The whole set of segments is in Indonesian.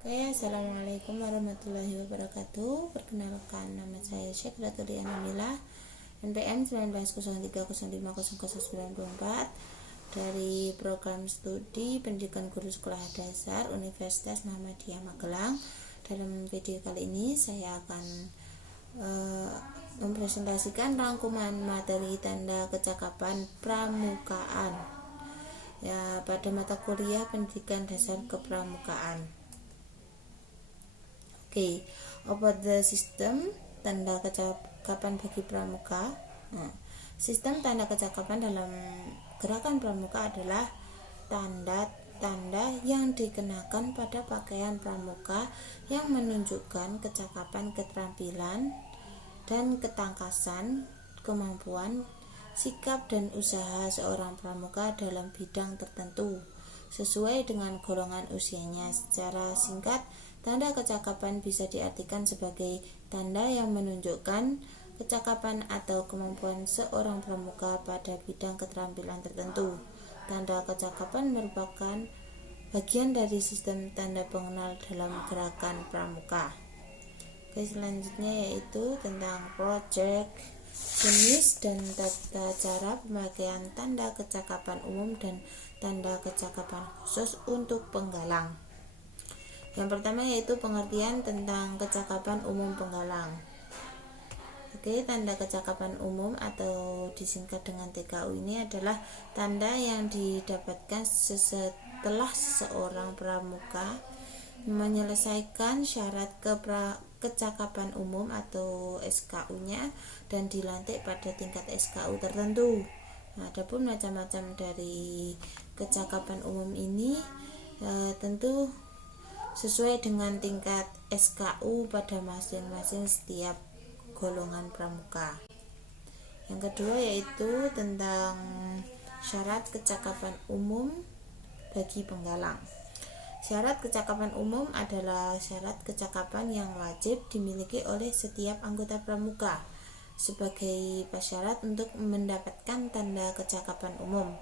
Oke, assalamualaikum warahmatullahi wabarakatuh. Perkenalkan, nama saya Syekh Ratuli Anamila, NPM 1903050094 dari program studi pendidikan guru sekolah dasar Universitas Muhammadiyah Magelang. Dalam video kali ini saya akan mempresentasikan rangkuman materi tanda kecakapan pramukaan ya pada mata kuliah pendidikan dasar kepramukaan. Oke, about the system tanda kecakapan bagi pramuka. Sistem tanda kecakapan dalam gerakan pramuka adalah tanda-tanda yang dikenakan pada pakaian pramuka yang menunjukkan kecakapan, keterampilan, dan ketangkasan, kemampuan, sikap, dan usaha seorang pramuka dalam bidang tertentu sesuai dengan golongan usianya. Secara singkat, tanda kecakapan bisa diartikan sebagai tanda yang menunjukkan kecakapan atau kemampuan seorang pramuka pada bidang keterampilan tertentu. Tanda kecakapan merupakan bagian dari sistem tanda pengenal dalam gerakan pramuka. Oke, selanjutnya yaitu tentang project, jenis dan tata cara pemakaian tanda kecakapan umum dan tanda kecakapan khusus untuk penggalang. Yang pertama yaitu pengertian tentang kecakapan umum penggalang. Oke, tanda kecakapan umum atau disingkat dengan TKU ini adalah tanda yang didapatkan setelah seorang pramuka menyelesaikan syarat kecakapan umum atau SKU-nya dan dilantik pada tingkat SKU tertentu. Adapun macam-macam dari kecakapan umum ini tentu sesuai dengan tingkat SKU pada masing-masing setiap golongan pramuka. Yang kedua yaitu tentang syarat kecakapan umum bagi penggalang. Syarat kecakapan umum adalah syarat kecakapan yang wajib dimiliki oleh setiap anggota pramuka sebagai prasyarat untuk mendapatkan tanda kecakapan umum.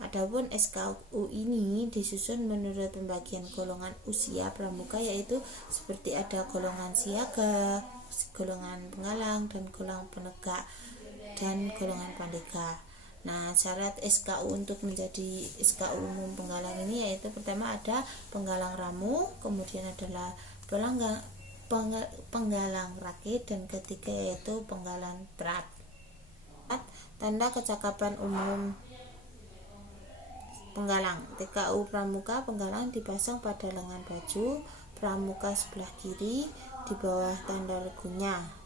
Adapun SKU ini disusun menurut pembagian golongan usia pramuka, yaitu seperti ada golongan siaga, golongan penggalang, dan golongan penegak, dan golongan pandega. Nah, syarat SKU untuk menjadi SKU umum penggalang ini yaitu pertama ada penggalang ramu, kemudian adalah penggalang rakit, dan ketiga yaitu penggalang berat. Tanda kecakapan umum penggalang. TKU pramuka penggalang dipasang pada lengan baju pramuka sebelah kiri di bawah tanda regunya.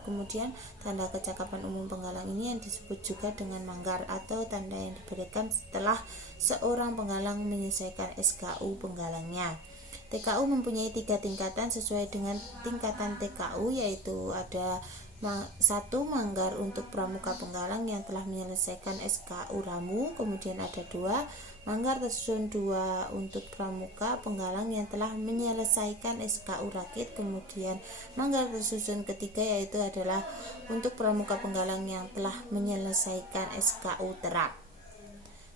Kemudian tanda kecakapan umum penggalang ini yang disebut juga dengan manggar atau tanda yang diberikan setelah seorang penggalang menyelesaikan SKU penggalangnya. TKU mempunyai 3 tingkatan sesuai dengan tingkatan TKU, yaitu ada 1 manggar untuk pramuka penggalang yang telah menyelesaikan SKU ramu, kemudian ada 2 manggar tersusun 2 untuk pramuka penggalang yang telah menyelesaikan SKU rakit, kemudian manggar tersusun ketiga yaitu adalah untuk pramuka penggalang yang telah menyelesaikan SKU terak.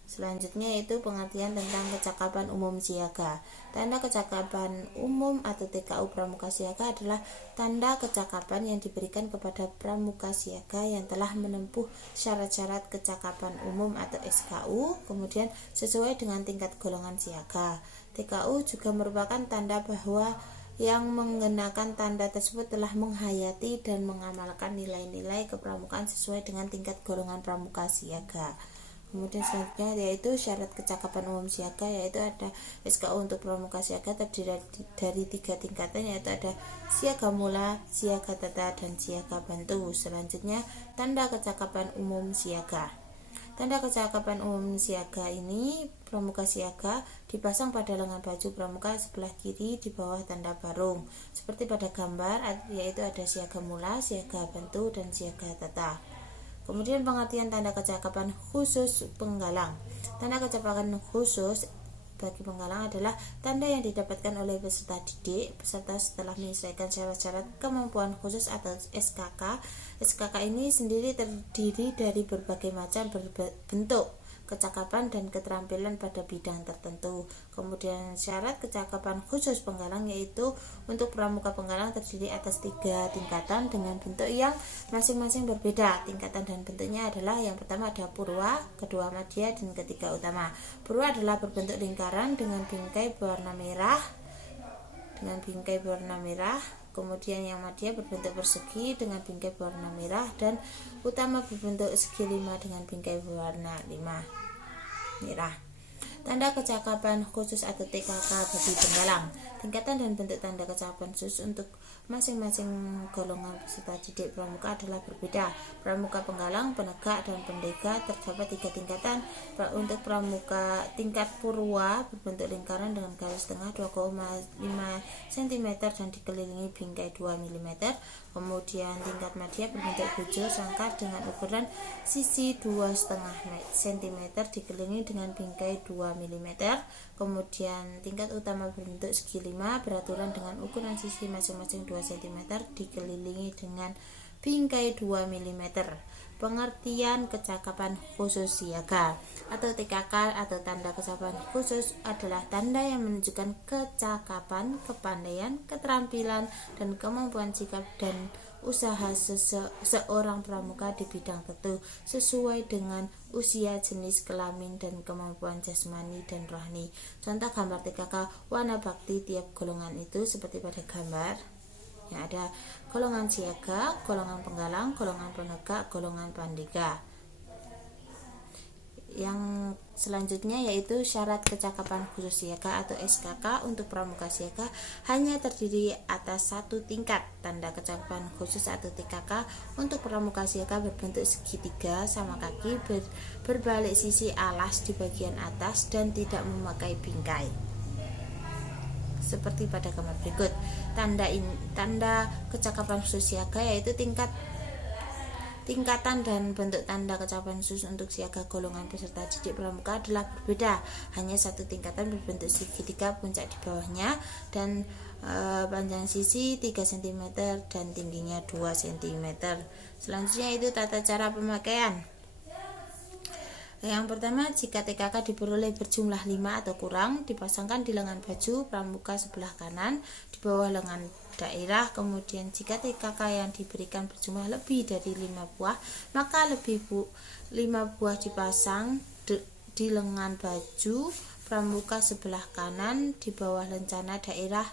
Selanjutnya yaitu pengertian tentang kecakapan umum siaga. Tanda kecakapan umum atau TKU pramuka siaga adalah tanda kecakapan yang diberikan kepada pramuka siaga yang telah menempuh syarat-syarat kecakapan umum atau SKU, kemudian sesuai dengan tingkat golongan siaga. TKU juga merupakan tanda bahwa yang mengenakan tanda tersebut telah menghayati dan mengamalkan nilai-nilai kepramukaan sesuai dengan tingkat golongan pramuka siaga. Kemudian selanjutnya yaitu syarat kecakapan umum siaga, yaitu ada SKU untuk pramuka siaga terdiri dari 3 tingkatan, yaitu ada siaga mula, siaga tata, dan siaga bantu. Selanjutnya tanda kecakapan umum siaga. Tanda kecakapan umum siaga ini pramuka siaga dipasang pada lengan baju pramuka sebelah kiri di bawah tanda barung seperti pada gambar, yaitu ada siaga mula, siaga bantu, dan siaga tata. Kemudian pengertian tanda kecakapan khusus penggalang. Tanda kecakapan khusus bagi penggalang adalah tanda yang didapatkan oleh peserta didik setelah menyelesaikan syarat-syarat kemampuan khusus atau SKK. SKK ini sendiri terdiri dari berbagai macam bentuk kecakapan dan keterampilan pada bidang tertentu. Kemudian syarat kecakapan khusus penggalang yaitu untuk pramuka penggalang terdiri atas 3 tingkatan dengan bentuk yang masing-masing berbeda. Tingkatan dan bentuknya adalah yang pertama ada purwa, kedua madya, dan ketiga utama. Purwa adalah berbentuk lingkaran dengan bingkai berwarna merah. Kemudian yang madya berbentuk persegi dengan bingkai berwarna merah, dan utama berbentuk segi 5 dengan bingkai berwarna merah. Tanda kecakapan khusus atau TKK bagi penggalang. Tingkatan dan bentuk tanda kecakapan khusus untuk masing-masing golongan peserta didik pramuka adalah berbeda. Pramuka penggalang, penegak, dan pendega terdapat 3 tingkatan. Untuk pramuka tingkat purwa berbentuk lingkaran dengan garis tengah 2,5 cm dan dikelilingi bingkai 2 mm. Kemudian tingkat madya berbentuk bujur sangkar dengan ukuran sisi 2,5 cm dikelilingi dengan bingkai 2 mm. Kemudian tingkat utama berbentuk segi 5 beraturan dengan ukuran sisi masing-masing 2 cm dikelilingi dengan bingkai 2 mm. Pengertian kecakapan khusus siaga atau TKK atau tanda kecakapan khusus adalah tanda yang menunjukkan kecakapan, kepandaian, keterampilan, dan kemampuan sikap dan usaha seorang pramuka di bidang tertentu sesuai dengan usia, jenis kelamin, dan kemampuan jasmani dan rohani. Contoh gambar TKK warna bakti tiap golongan itu seperti pada gambar yang ada golongan siaga, golongan penggalang, golongan penegak, golongan pandega. Yang selanjutnya yaitu syarat kecakapan khusus siaga atau SKK. Untuk pramuka siaga hanya terdiri atas 1 tingkat. Tanda kecakapan khusus atau TKK untuk pramuka siaga berbentuk segitiga sama kaki, berbalik sisi alas di bagian atas, dan tidak memakai bingkai seperti pada gambar berikut. Tanda kecakapan khusus siaga yaitu tingkatan dan bentuk tanda kecakapan khusus untuk siaga golongan peserta didik pramuka adalah berbeda. Hanya 1 tingkatan berbentuk segitiga, puncak di bawahnya, dan panjang sisi 3 cm dan tingginya 2 cm. Selanjutnya itu tata cara pemakaian. Yang pertama, jika TKK diperoleh berjumlah 5 atau kurang, dipasangkan di lengan baju pramuka sebelah kanan di bawah lengan daerah. Kemudian jika TKK yang diberikan berjumlah lebih dari 5 buah, maka 5 buah dipasang di lengan baju pramuka sebelah kanan di bawah lencana daerah,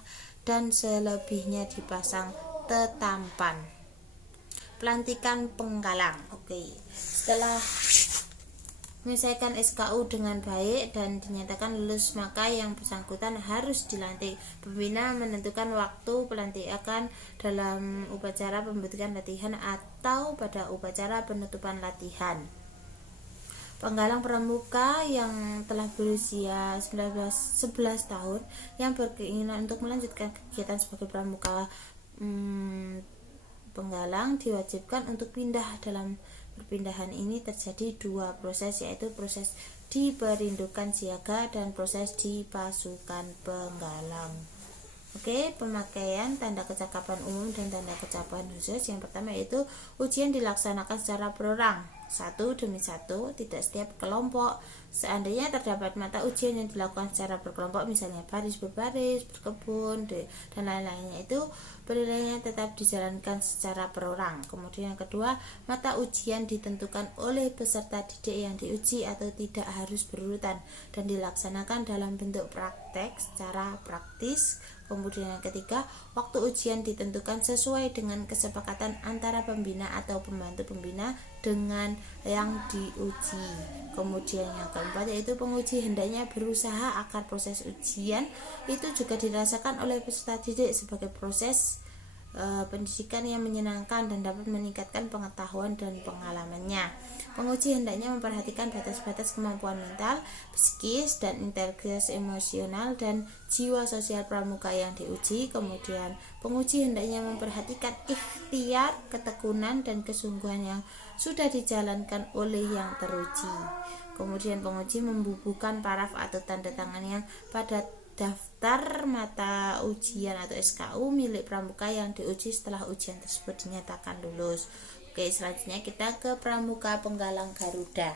dan selebihnya dipasang tetampan. Pelantikan penggalang. Setelah menyelesaikan SKU dengan baik dan dinyatakan lulus, maka yang bersangkutan harus dilantik. Pembina menentukan waktu pelantikan dalam upacara pembentukan latihan atau pada upacara penutupan latihan. Penggalang pramuka yang telah berusia 11 tahun yang berkeinginan untuk melanjutkan kegiatan sebagai pramuka penggalang diwajibkan untuk pindah. Dalam perpindahan ini terjadi 2 proses, yaitu proses di perindukan siaga dan proses di pasukan penggalang. Pemakaian tanda kecakapan umum dan tanda kecakapan khusus. Yang pertama yaitu ujian dilaksanakan secara perorang, 1 demi 1, tidak setiap kelompok. Seandainya terdapat mata ujian yang dilakukan secara berkelompok, misalnya baris berbaris, berkebun, dan lain-lainnya, itu penilaiannya tetap dijalankan secara perorang. Kemudian yang kedua, mata ujian ditentukan oleh peserta didik yang diuji atau tidak harus berurutan dan dilaksanakan dalam bentuk praktek secara praktis. Kemudian yang ketiga, waktu ujian ditentukan sesuai dengan kesepakatan antara pembina atau pembantu pembina dengan yang diuji. Kemudian yang keempat yaitu penguji hendaknya berusaha agar proses ujian itu juga dirasakan oleh peserta didik sebagai proses pendidikan yang menyenangkan dan dapat meningkatkan pengetahuan dan pengalamannya. Penguji hendaknya memperhatikan batas-batas kemampuan mental, psikis, dan integritas emosional dan jiwa sosial pramuka yang diuji. Kemudian penguji hendaknya memperhatikan ikhtiar, ketekunan, dan kesungguhan yang sudah dijalankan oleh yang teruji. Kemudian penguji membubuhkan paraf atau tanda tangannya pada daftar mata ujian atau SKU milik pramuka yang diuji setelah ujian tersebut dinyatakan lulus. Selanjutnya kita ke pramuka penggalang Garuda.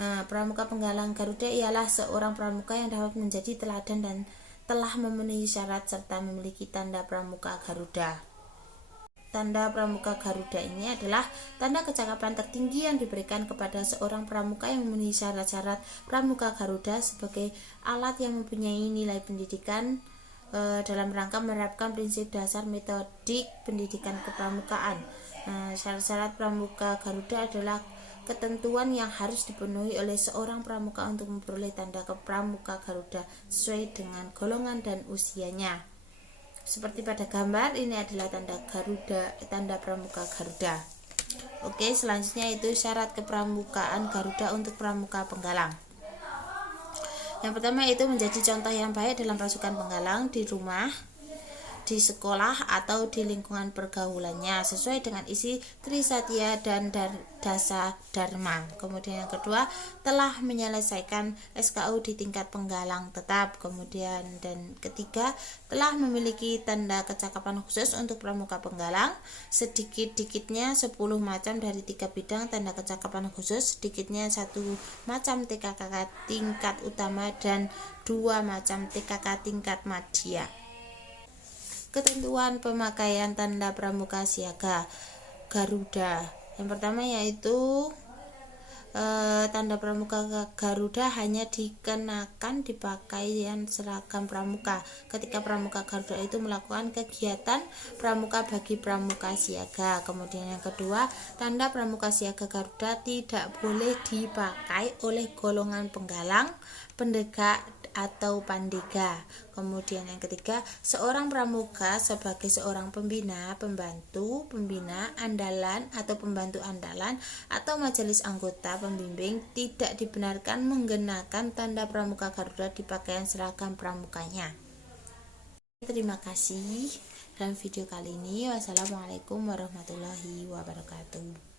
Pramuka Penggalang Garuda ialah seorang pramuka yang dapat menjadi teladan dan telah memenuhi syarat serta memiliki tanda Pramuka Garuda. Tanda Pramuka Garuda ini adalah tanda kecakapan tertinggi yang diberikan kepada seorang pramuka yang memenuhi syarat-syarat Pramuka Garuda sebagai alat yang mempunyai nilai pendidikan dalam rangka menerapkan prinsip dasar metodik pendidikan kepramukaan. Syarat-syarat Pramuka Garuda adalah ketentuan yang harus dipenuhi oleh seorang pramuka untuk memperoleh tanda Pramuka Garuda sesuai dengan golongan dan usianya. Seperti pada gambar, ini adalah tanda Garuda, tanda Pramuka Garuda. Oke, selanjutnya itu syarat kepramukaan Garuda untuk pramuka penggalang. Yang pertama itu menjadi contoh yang baik dalam pasukan penggalang di rumah, di sekolah atau di lingkungan pergaulannya sesuai dengan isi Trisatya dan Dasa Dharma. Kemudian yang kedua, telah menyelesaikan SKU di tingkat penggalang tetap. Kemudian dan ketiga, telah memiliki tanda kecakapan khusus untuk pramuka penggalang, sedikit-dikitnya 10 macam dari 3 bidang tanda kecakapan khusus, sedikitnya 1 macam TKK tingkat utama dan 2 macam TKK tingkat madya. Ketentuan pemakaian tanda Pramuka Siaga Garuda. Yang pertama yaitu tanda Pramuka Garuda hanya dikenakan di pakaian seragam pramuka ketika Pramuka Garuda itu melakukan kegiatan pramuka bagi pramuka siaga. Kemudian yang kedua, tanda Pramuka Siaga Garuda tidak boleh dipakai oleh golongan penggalang, pendegak atau pandega. Kemudian yang ketiga, seorang pramuka sebagai seorang pembina, pembantu, pembina andalan atau pembantu andalan atau majelis anggota pembimbing tidak dibenarkan menggunakan tanda Pramuka Garuda di pakaian seragam pramukanya. Terima kasih dalam video kali ini. Wassalamualaikum warahmatullahi wabarakatuh.